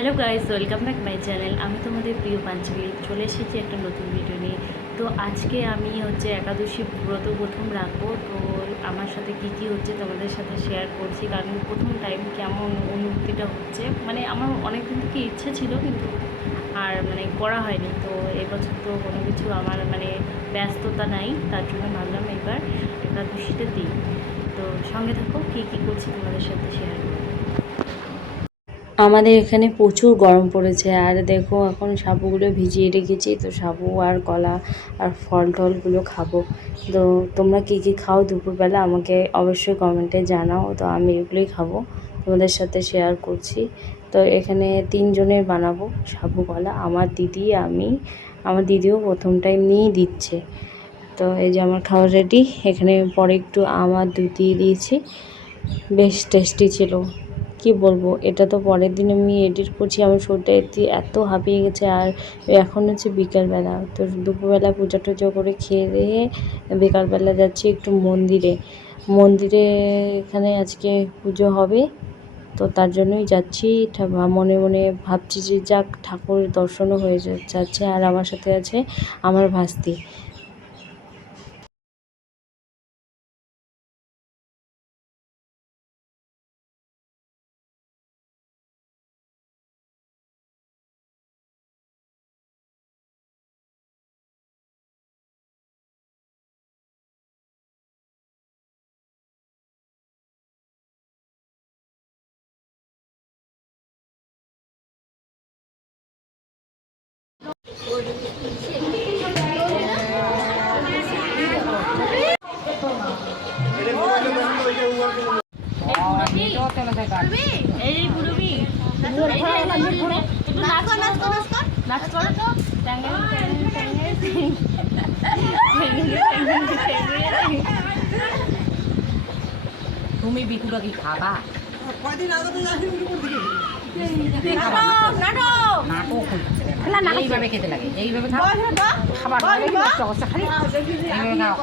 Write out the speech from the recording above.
Hello guys, welcome back my channel. আমি তোমাদের প্রিয় পাঞ্জাবি চলে এসেছি একটা নতুন ভিডিও নিয়ে। তো আজকে আমি একাদশী ব্রত প্রথম রাখবো। তো আমার সাথে কি হচ্ছে তোমাদের সাথে শেয়ার করছি, কারণ প্রথম টাইম কেমন অনুভূতিটা হচ্ছে। আমার অনেক দিন থেকে ইচ্ছে ছিল, কিন্তু আর করা হয়নি। তো এবছর তো কোনো কিছু আমার ব্যস্ততা নাই, তার জন্য ভাবলাম এবার একাদশীটা দিই। তো সঙ্গে থাকো, কী করছি তোমাদের সাথে শেয়ার করবো। আমাদের এখানে প্রচুর গরম পড়েছে, আর দেখো এখন সাবুগুলো ভিজিয়ে রেখেছি। তো সাবু আর কলা আর ফল টলগুলো খাবো। তো তোমরা কী খাও দুপুরবেলা আমাকে অবশ্যই কমেন্টে জানাও। তো আমি এগুলোই খাবো, তোমাদের সাথে শেয়ার করছি। তো এখানে 3 জনের বানাবো সাবু কলা, আমার দিদি, আমি। আমার দিদিও প্রথম টাইম নিয়েই দিচ্ছে। তো এই যে আমার খাওয়া রেডি। এখানে পরে একটু আমার দুধ দিয়ে দিয়েছি, বেশ টেস্টি ছিল। কি বলবো, এটা তো পরের দিন আমি এডিট করছি, আমার শরীরটা এত হাঁপিয়ে গেছে। আর এখন হচ্ছে বিকালবেলা, তো দুপুরবেলা পূজা টুজা করে খেয়ে দিয়ে বিকালবেলা যাচ্ছি একটু মন্দিরে এখানে আজকে পুজো হবে। তো তার জন্যই যাচ্ছি। মনে মনে ভাবছি যে যাক, ঠাকুরের দর্শনও হয়ে যাচ্ছে। আর আমার সাথে আছে আমার ভাস্তি। তুমি বিকুটা কি খাবা? কয়দিন আগে তো যাচ্ছি এইভাবে খেতে লাগে, এইভাবে খাও। খাবার অবস্থা খালি এইভাবে খাও।